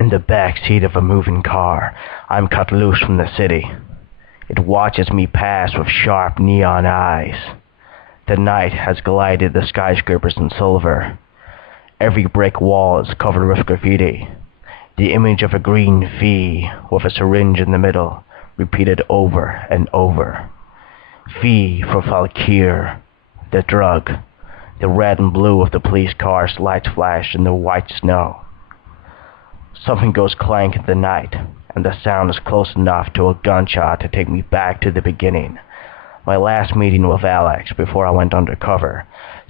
In the back seat of a moving car, I'm cut loose from the city. It watches me pass with sharp neon eyes. The night has glided the skyscrapers in silver. Every brick wall is covered with graffiti. The image of a green V with a syringe in the middle, repeated over and over. V for Valkyr, the drug. The red and blue of the police cars' lights flash in the white snow. Something goes clank in the night, and the sound is close enough to a gunshot to take me back to the beginning. My last meeting with Alex before I went undercover,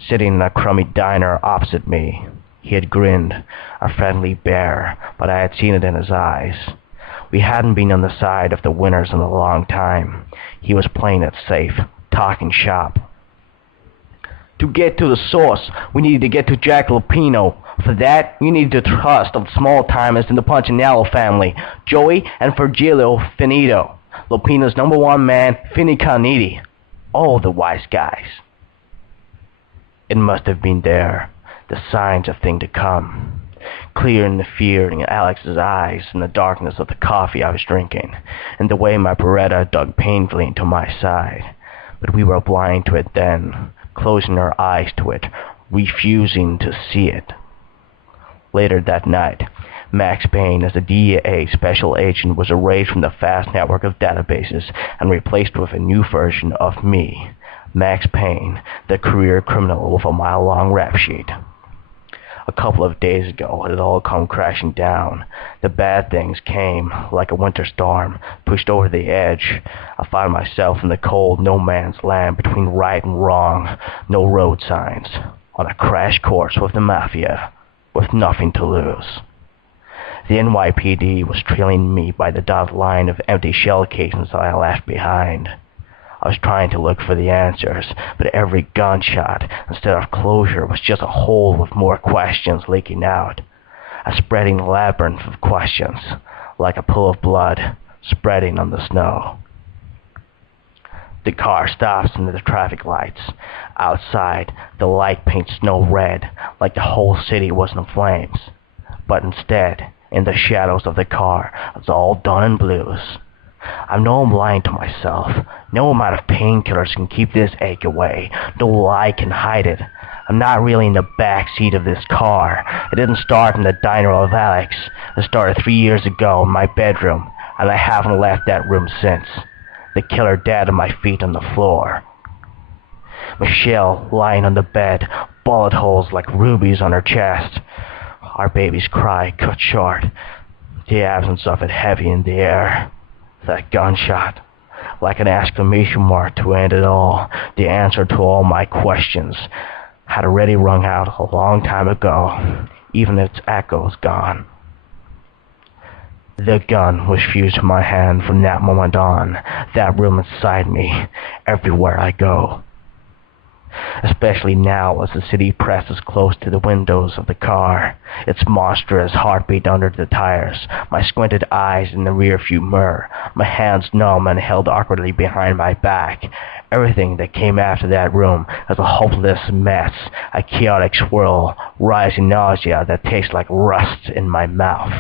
sitting in a crummy diner opposite me. He had grinned, a friendly bear, but I had seen it in his eyes. We hadn't been on the side of the winners in a long time. He was playing it safe, talking shop. To get to the source, we needed to get to Jack Lupino. For that, you need the trust of small-timers in the Punchinello family, Joey and Virgilio Finito, Lupino's #1 man, Finicaniti, all the wise guys. It must have been there, the signs of things to come, clear in the fear in Alex's eyes, in the darkness of the coffee I was drinking, and the way my Beretta dug painfully into my side. But we were blind to it then, closing our eyes to it, refusing to see it. Later that night, Max Payne as a DEA special agent was erased from the vast network of databases and replaced with a new version of me, Max Payne, the career criminal with a mile-long rap sheet. A couple of days ago, it had all come crashing down. The bad things came, like a winter storm, pushed over the edge. I found myself in the cold no-man's land between right and wrong, no road signs, on a crash course with the mafia, with nothing to lose. The NYPD was trailing me by the dotted line of empty shell casings that I left behind. I was trying to look for the answers, but every gunshot, instead of closure, was just a hole with more questions leaking out. A spreading labyrinth of questions, like a pool of blood, spreading on the snow. The car stops under the traffic lights. Outside, the light paints snow red, like the whole city was in flames. But instead, in the shadows of the car, it's all done in blues. I know I'm lying to myself. No amount of painkillers can keep this ache away. No lie can hide it. I'm not really in the back seat of this car. It didn't start in the diner of Alex. It started 3 years ago in my bedroom, and I haven't left that room since. The killer dead at my feet on the floor. Michelle lying on the bed, bullet holes like rubies on her chest. Our baby's cry cut short, the absence of it heavy in the air. That gunshot, like an exclamation mark to end it all, the answer to all my questions, had already rung out a long time ago, even its echo's gone. The gun was fused to my hand from that moment on, that room inside me, everywhere I go. Especially now as the city presses close to the windows of the car, its monstrous heartbeat under the tires, my squinted eyes in the rearview mirror, my hands numb and held awkwardly behind my back. Everything that came after that room is a hopeless mess, a chaotic swirl, rising nausea that tastes like rust in my mouth.